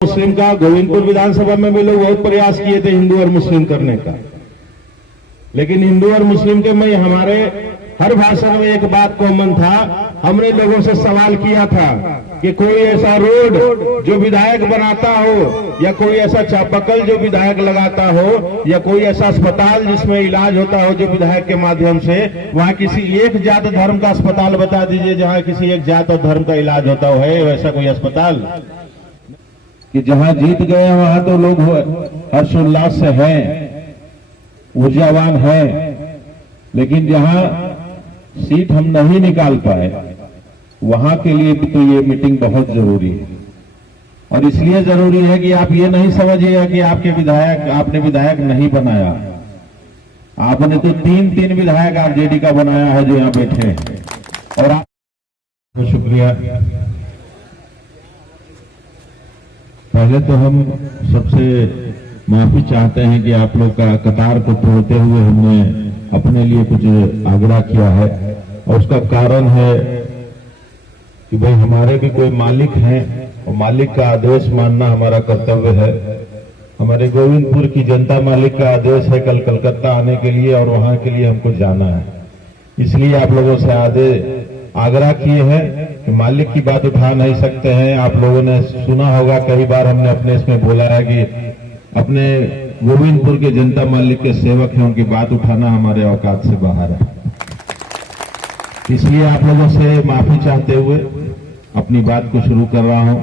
मुस्लिम का गोविंदपुर विधानसभा में भी लोग बहुत प्रयास किए थे हिंदू और मुस्लिम करने का, लेकिन हिंदू और मुस्लिम के में हमारे हर भाषण में एक बात कॉमन था। हमने लोगों से सवाल किया था कि कोई ऐसा रोड जो विधायक बनाता हो, या कोई ऐसा चापाकल जो विधायक लगाता हो, या कोई ऐसा अस्पताल जिसमें इलाज होता हो जो विधायक के माध्यम से, वहां किसी एक जात धर्म का अस्पताल बता दीजिए जहां किसी एक जात और धर्म का इलाज होता हो। है वैसा कोई अस्पताल कि जहां जीत गए वहां तो लोग हर्षोल्लास से हैं, ऊर्जावान हैं, लेकिन जहां सीट हम नहीं निकाल पाए वहां के लिए भी तो ये मीटिंग बहुत जरूरी है। और इसलिए जरूरी है कि आप ये नहीं समझिएगा कि आपने विधायक नहीं बनाया, आपने तो तीन विधायक आरजेडी का बनाया है जो यहां बैठे हैं। और आप शुक्रिया। पहले तो हम सबसे माफी चाहते हैं कि आप लोग का कतार को तोड़ते हुए हमने अपने लिए कुछ आग्रह किया है, और उसका कारण है कि भाई हमारे भी कोई मालिक हैं और मालिक का आदेश मानना हमारा कर्तव्य है। हमारे गोविंदपुर की जनता मालिक का आदेश है कल कलकत्ता आने के लिए, और वहां के लिए हमको जाना है। इसलिए आप लोगों से आग्रह किए हैं कि मालिक की बात उठा नहीं सकते हैं। आप लोगों ने सुना होगा, कई बार हमने अपने इसमें बोला है कि अपने गोविंदपुर के जनता मालिक के सेवक हैं, उनकी बात उठाना हमारे औकात से बाहर है। इसलिए आप लोगों से माफी चाहते हुए अपनी बात को शुरू कर रहा हूं।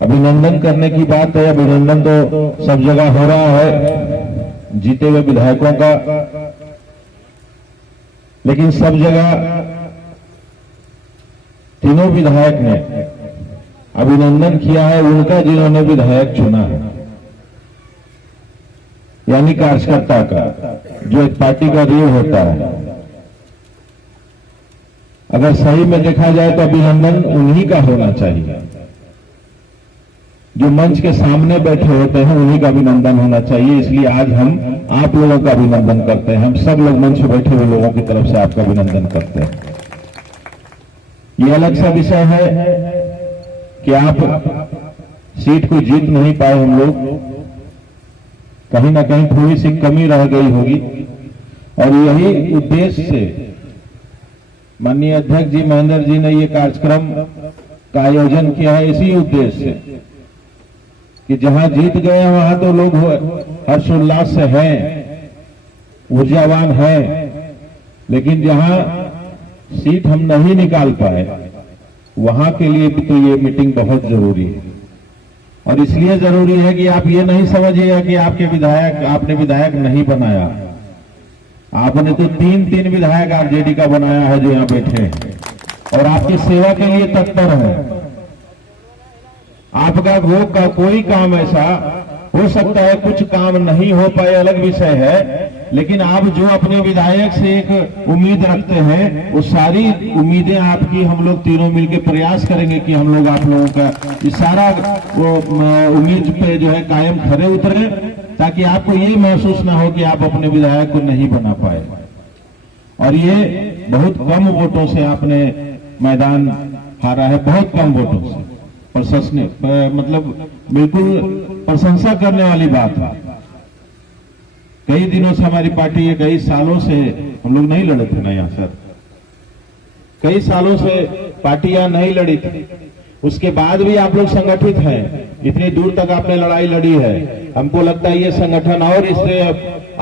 अभिनंदन करने की बात है, अभिनंदन तो सब जगह हो रहा है जीते हुए विधायकों का, लेकिन सब जगह तीनों विधायक ने अभिनंदन किया है उनका जिन्होंने विधायक चुना है, यानी कार्यकर्ता का, जो एक पार्टी का रीढ़ होता है। अगर सही में देखा जाए तो अभिनंदन उन्हीं का होना चाहिए, जो मंच के सामने बैठे होते हैं उन्हीं का अभिनंदन होना चाहिए। इसलिए आज हम आप लोगों का अभिनंदन करते हैं, हम सब लोग मंच पर बैठे हुए लोगों की तरफ से आपका अभिनंदन करते हैं। ये अलग सा विषय है कि आप सीट को जीत नहीं पाए, हम लोग कहीं ना कहीं थोड़ी सी कमी रह गई होगी, और यही उद्देश्य से माननीय अध्यक्ष जी महेंद्र जी ने ये कार्यक्रम का आयोजन किया है, इसी उद्देश्य से कि जहां जीत गए वहां तो लोग हर्षोल्लास से हैं, ऊर्जावान हैं, लेकिन जहां सीट हम नहीं निकाल पाए वहां के लिए भी तो ये मीटिंग बहुत जरूरी है। और इसलिए जरूरी है कि आप ये नहीं समझिएगा कि आपने विधायक नहीं बनाया, आपने तो तीन विधायक आरजेडी का बनाया है जो यहां बैठे हैं, और आपकी सेवा के लिए तत्पर है। आपका वो का कोई काम ऐसा हो सकता है, कुछ काम नहीं हो पाए अलग विषय है, लेकिन आप जो अपने विधायक से एक उम्मीद रखते हैं, वो सारी उम्मीदें आपकी हम लोग तीनों मिलकर प्रयास करेंगे कि हम लोग आप लोगों का इस सारा उम्मीद पे जो है कायम खड़े उतरे, ताकि आपको ये महसूस ना हो कि आप अपने विधायक को नहीं बना पाए। और ये बहुत कम वोटों से आपने मैदान हारा है, बहुत कम वोटों से, मतलब बिल्कुल प्रशंसा करने वाली बात है। कई दिनों से हमारी पार्टी है, कई सालों से हम लोग नहीं लड़े थे ना यहाँ सर, कई सालों से पार्टियां नहीं लड़ी थी, उसके बाद भी आप लोग संगठित हैं, इतनी दूर तक आपने लड़ाई लड़ी है। हमको लगता है ये संगठन और इससे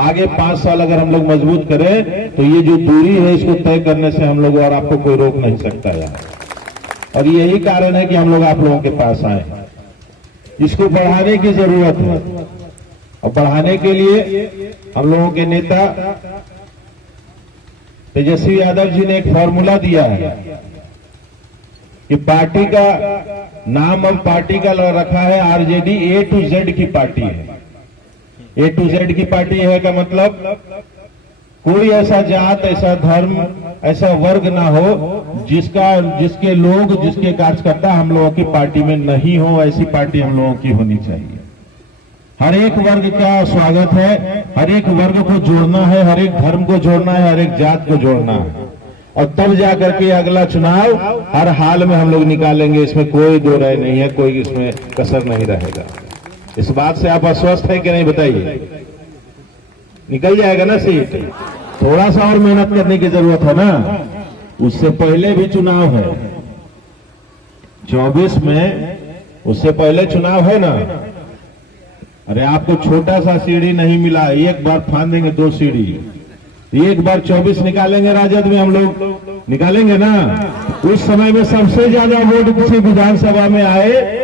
आगे 5 साल अगर हम लोग मजबूत करें तो ये जो दूरी है इसको तय करने से हम लोग और आपको कोई रोक नहीं सकता यार। और यही कारण है कि हम लोग आप लोगों के पास आए, इसको बढ़ाने की जरूरत है। और बढ़ाने के लिए हम लोगों के नेता तेजस्वी यादव जी ने एक फॉर्मूला दिया है कि पार्टी का नाम अब पार्टी का रखा है आरजेडी A to Z की पार्टी है। A to Z की पार्टी है का मतलब कोई ऐसा जात, ऐसा धर्म, ऐसा वर्ग ना हो जिसके कार्यकर्ता हम लोगों की पार्टी में नहीं हो, ऐसी पार्टी हम लोगों की होनी चाहिए। हर एक वर्ग का स्वागत है, हर एक वर्ग को जोड़ना है, हर एक धर्म को जोड़ना है, हर एक जात को जोड़ना है। और तब जाकर के अगला चुनाव हर हाल में हम लोग निकालेंगे, इसमें कोई दो राय नहीं है, कोई इसमें कसर नहीं रहेगा। इस बात से आप आश्वस्त हैं कि नहीं बताइए? निकल जाएगा ना सीट? थोड़ा सा और मेहनत करने की जरूरत है ना। उससे पहले भी चुनाव है 24 में, उससे पहले चुनाव है ना। अरे आपको छोटा सा सीढ़ी नहीं मिला, एक बार फांद देंगे 2 सीढ़ी, एक बार 24 निकालेंगे राजद में हम लोग, निकालेंगे ना। उस समय में सबसे ज्यादा वोट किसी विधानसभा में आए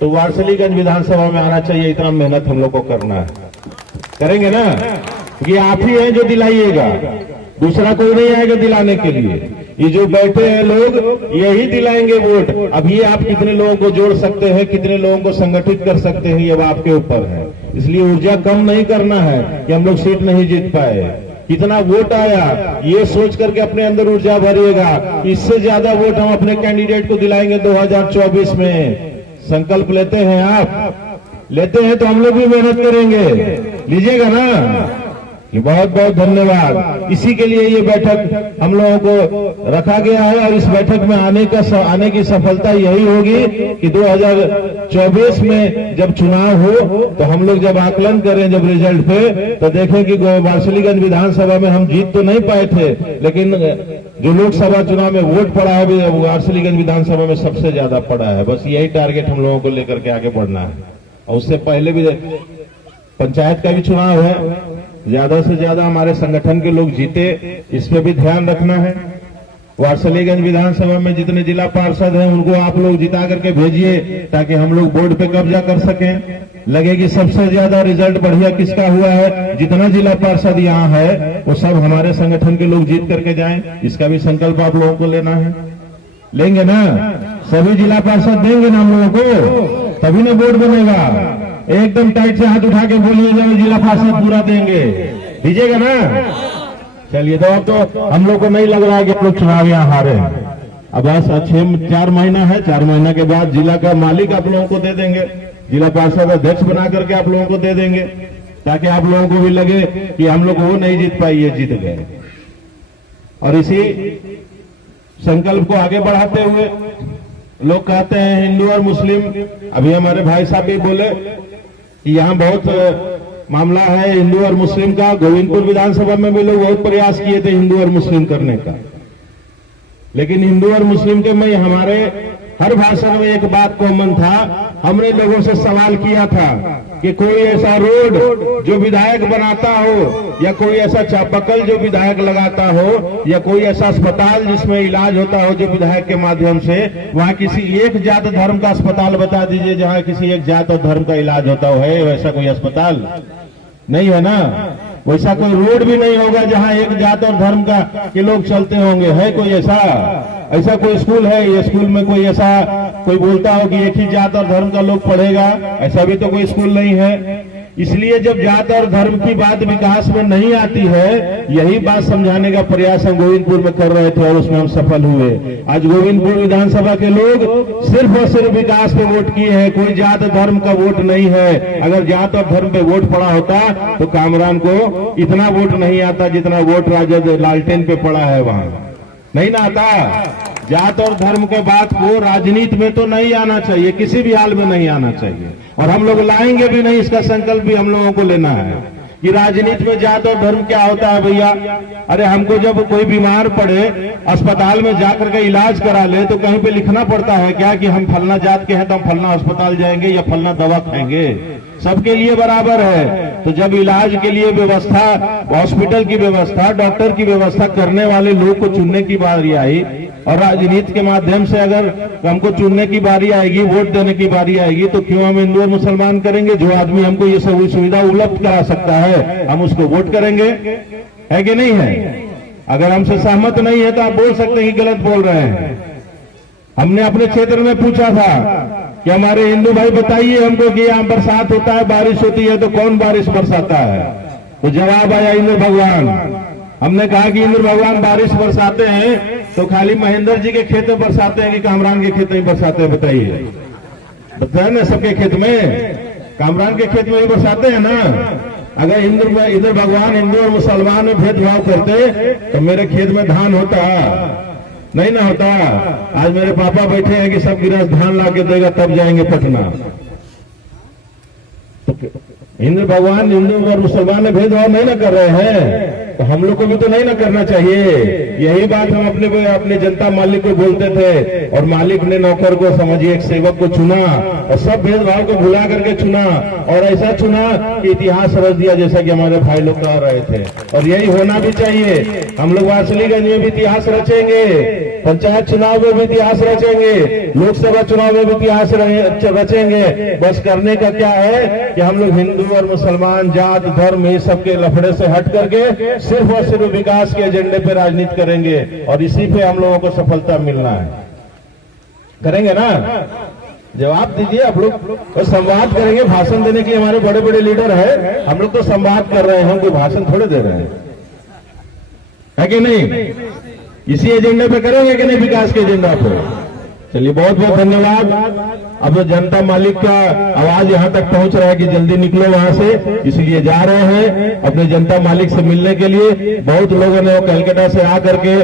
तो वारसलीगंज विधानसभा में आना चाहिए। इतना मेहनत हम लोग को करना है, करेंगे ना। ये आप ही हैं जो दिलाइएगा, दूसरा कोई नहीं आएगा दिलाने के लिए। ये जो बैठे हैं लोग यही दिलाएंगे वोट। अब ये आप कितने लोगों को जोड़ सकते हैं, कितने लोगों को संगठित कर सकते हैं, ये आपके ऊपर है। इसलिए ऊर्जा कम नहीं करना है कि हम लोग सीट नहीं जीत पाए। कितना वोट आया ये सोच करके अपने अंदर ऊर्जा भरिएगा। इससे ज्यादा वोट हम अपने कैंडिडेट को दिलाएंगे 2024 में। संकल्प लेते हैं आप? लेते हैं तो हम लोग भी मेहनत करेंगे, लीजिएगा ना। ये बहुत बहुत धन्यवाद। इसी के लिए ये बैठक हम लोगों को रखा गया है और इस बैठक में आने की सफलता यही होगी कि 2024 में जब चुनाव हो तो हम लोग जब आकलन करें जब रिजल्ट पे, तो देखें कि वारसलीगंज विधानसभा में हम जीत तो नहीं पाए थे, लेकिन जो लोकसभा चुनाव में वोट पड़ा है वारसलीगंज विधानसभा में सबसे ज्यादा पड़ा है। बस यही टारगेट हम लोगों को लेकर के आगे बढ़ना है। और उससे पहले भी पंचायत का भी चुनाव है, ज्यादा से ज्यादा हमारे संगठन के लोग जीते, इस पे भी ध्यान रखना है। वारसलीगंज विधानसभा में जितने जिला पार्षद हैं उनको आप लोग जिता करके भेजिए ताकि हम लोग बोर्ड पे कब्जा कर सकें। लगे कि सबसे ज्यादा रिजल्ट बढ़िया किसका हुआ है, जितना जिला पार्षद यहाँ है वो सब हमारे संगठन के लोग जीत करके जाएं। इसका भी संकल्प आप लोगों को लेना है। लेंगे ना? सभी जिला पार्षद देंगे ना हम लोगों को, तभी ना बोर्ड बनेगा। एकदम टाइट से हाथ उठा के बोलिए जब जिला पार्षद पूरा देंगे, दीजिएगा ना? चलिए, तो अब तो हम लोग को नहीं लग रहा है कि आप लोग चुनाव यहाँ हारे। अब बस 4 महीना है, 4 महीना के बाद जिला का मालिक आप लोगों को दे देंगे, जिला पार्षद अध्यक्ष बना करके आप लोगों को दे देंगे, ताकि आप लोगों को भी लगे कि हम लोग वो नहीं जीत पाई, ये जीत गए। और इसी संकल्प को आगे बढ़ाते हुए लोग कहते हैं हिंदू और मुस्लिम, अभी हमारे भाई साहब भी बोले कि यहाँ बहुत मामला है हिंदू और मुस्लिम का। गोविंदपुर विधानसभा में भी लोग बहुत प्रयास किए थे हिंदू और मुस्लिम करने का, लेकिन हिंदू और मुस्लिम के में हमारे हर भाषण में एक बात कॉमन था। हमने लोगों से सवाल किया था कि कोई ऐसा रोड जो विधायक बनाता हो, या कोई ऐसा चापाकल जो विधायक लगाता हो, या कोई ऐसा अस्पताल जिसमें इलाज होता हो जो विधायक के माध्यम से, वहां किसी एक जात धर्म का अस्पताल बता दीजिए जहां किसी एक जात और धर्म का इलाज होता हो। है वैसा कोई अस्पताल? नहीं है ना। वैसा कोई रोड भी नहीं होगा जहां एक जात और धर्म का के लोग चलते होंगे। है कोई ऐसा कोई स्कूल है, ये स्कूल में कोई ऐसा कोई बोलता हो कि एक ही जात और धर्म का लोग पढ़ेगा? ऐसा भी तो कोई स्कूल नहीं है। इसलिए जब जात और धर्म की बात विकास में नहीं आती है, यही बात समझाने का प्रयास हम गोविंदपुर में कर रहे थे और उसमें हम सफल हुए। आज गोविंदपुर विधानसभा के लोग सिर्फ और सिर्फ विकास पे वोट किए हैं, कोई जात धर्म का वोट नहीं है। अगर जात और धर्म पे वोट पड़ा होता तो कामरान को इतना वोट नहीं आता जितना वोट राजद लालटेन पे पड़ा है, वहां नहीं ना आता। जात और धर्म के बात को राजनीति में तो नहीं आना चाहिए, किसी भी हाल में नहीं आना चाहिए, और हम लोग लाएंगे भी नहीं। इसका संकल्प भी हम लोगों को लेना है कि राजनीति में जात और धर्म क्या होता है भैया। अरे हमको जब कोई बीमार पड़े अस्पताल में जाकर के इलाज करा ले तो कहीं पे लिखना पड़ता है क्या कि हम फलना जात के हैं तो हम फलना अस्पताल जाएंगे या फलना दवा खाएंगे? सबके लिए बराबर है। तो जब इलाज के लिए व्यवस्था, हॉस्पिटल की व्यवस्था, डॉक्टर की व्यवस्था करने वाले लोग को चुनने की बारी आई, और राजनीति के माध्यम से अगर हमको चुनने की बारी आएगी, वोट देने की बारी आएगी, तो क्यों हम हिंदू और मुसलमान करेंगे? जो आदमी हमको ये सब सुविधा उपलब्ध करा सकता है हम उसको वोट करेंगे, है कि नहीं है? अगर हमसे सहमत नहीं है तो आप बोल सकते हैं कि गलत बोल रहे हैं। हमने अपने क्षेत्र में पूछा था कि हमारे हिंदू भाई बताइए हमको कि यहाँ बरसात होता है, बारिश होती है, तो कौन बारिश बरसाता है? तो जवाब आया इंद्र भगवान। हमने कहा कि इंद्र भगवान बारिश बरसाते हैं तो खाली महेंद्र जी के खेत में बरसाते हैं कि कामरान के खेत में बरसाते हैं? बताइए ना। सबके खेत में, कामरान के खेत में ही बरसाते हैं ना। अगर इधर भगवान हिंदू और मुसलमान में भेदभाव करते तो मेरे खेत में धान होता नहीं ना होता। आज मेरे पापा बैठे हैं कि सब गिरफ्त धान ला के देगा तब जाएंगे पटना। तो हिंदू भगवान हिंदू और मुसलमान में भेदभाव नहीं ना कर रहे हैं, तो हम लोग को भी तो नहीं ना करना चाहिए। यही बात हम अपने जनता मालिक को बोलते थे, और मालिक ने नौकर को समझिए एक सेवक को चुना और सब भेदभाव को भुला करके चुना, और ऐसा चुना कि इतिहास रच दिया, जैसा कि हमारे भाई लोग कह रहे थे। और यही होना भी चाहिए। हम लोग वारसलीगंज में भी इतिहास रचेंगे, पंचायत चुनाव में भी इतिहास रचेंगे, लोकसभा चुनाव में भी इतिहास रचेंगे। बस करने का क्या है कि हम लोग हिंदू और मुसलमान, जात धर्म ये सब के लफड़े से हट करके सिर्फ और सिर्फ विकास के एजेंडे पे राजनीति करेंगे, और इसी पे हम लोगों को सफलता मिलना है। करेंगे ना? जवाब दीजिए। आप लोग तो संवाद करेंगे, भाषण देने के लिए हमारे बड़े बड़े लीडर है, हम लोग तो संवाद कर रहे हैं, हम कोई भाषण थोड़े दे रहे हैं, है कि नहीं? इसी एजेंडे पे करेंगे कि नहीं, विकास के एजेंडा पे? चलिए, बहुत बहुत धन्यवाद। अब जनता मालिक का आवाज यहां तक पहुंच रहा है कि जल्दी निकलो वहां से, इसलिए जा रहे हैं अपने जनता मालिक से मिलने के लिए। बहुत लोगों ने कलकत्ता से आकर के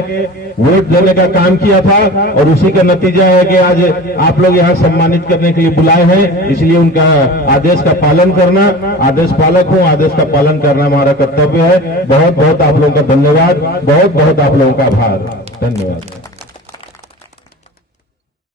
वोट देने का काम किया था, और उसी का नतीजा है कि आज आप लोग यहां सम्मानित करने के लिए बुलाए हैं। इसलिए उनका आदेश का पालन करना, आदेश पालक हूं, आदेश का पालन करना हमारा कर्तव्य है। बहुत बहुत आप लोगों का धन्यवाद, बहुत बहुत आप लोगों का आभार। धन्यवाद।